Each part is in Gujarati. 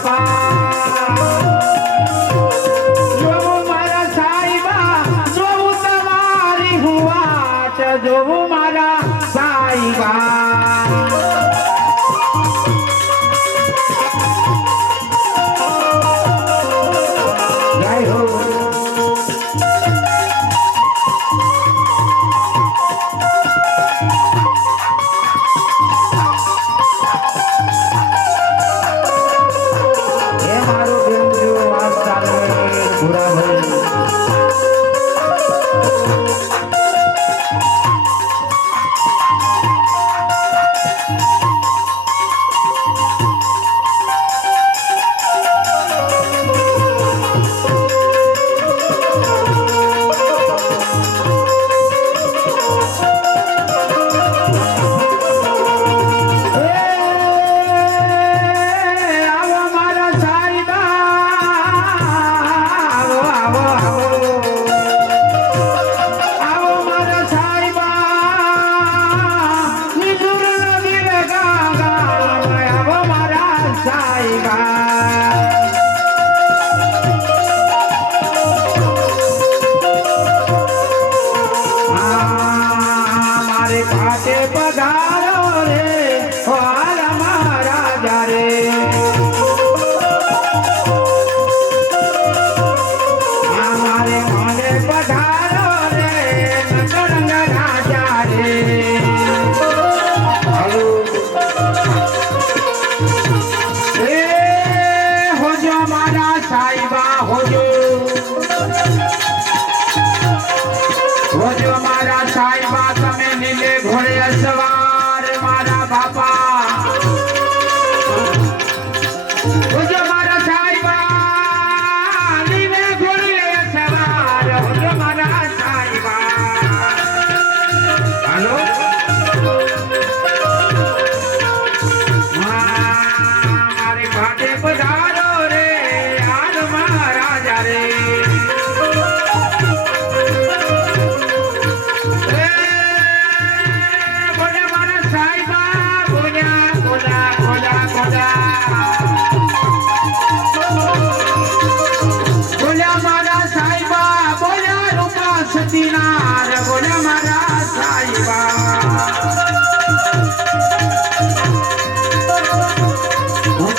Papa.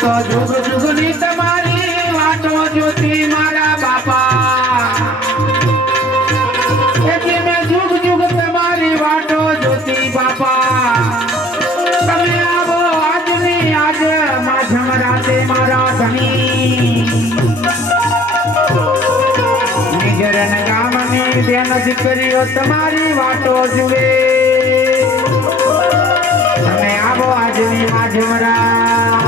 તો જુગ જુગની તમારી વાતો જોતી મારા બાપા. એટલે મેં જુગ જુગ તમારી વાતો જોતી બાપા. તમે આવો આજની આજ માધમ રાતે મારા ધણી. નિગરન ગામની બેન દીકરીઓ તમારી વાતો જુએ. તમે આવો આજની માધમરા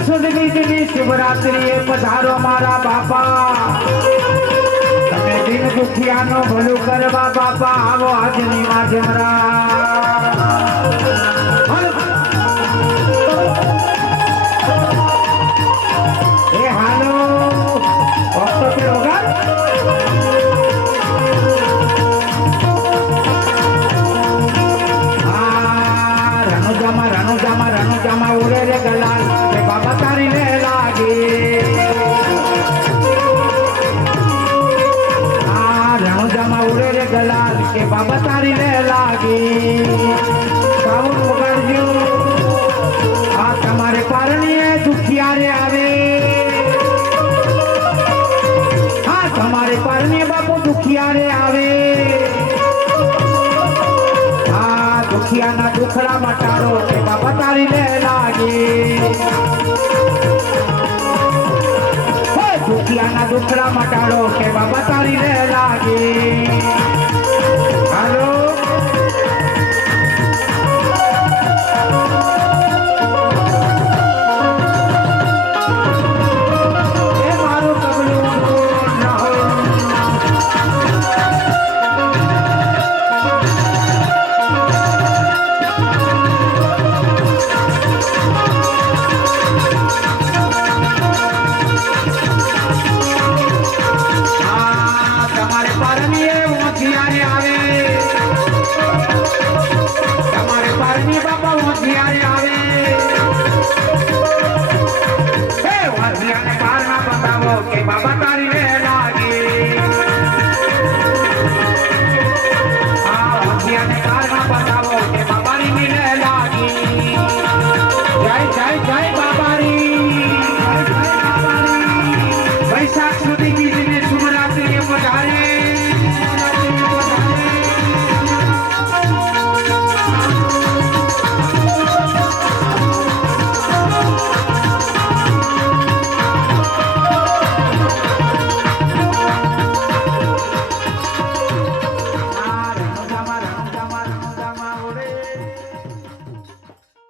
સુદની દિની પધારો મારા બાપા તમે દિન દુખિયાનો ભલું કરવા બાપા આવો આજની માધ્યમરા પોતાના દુખડા મટાડો કે બાબા તારી રે લાગી.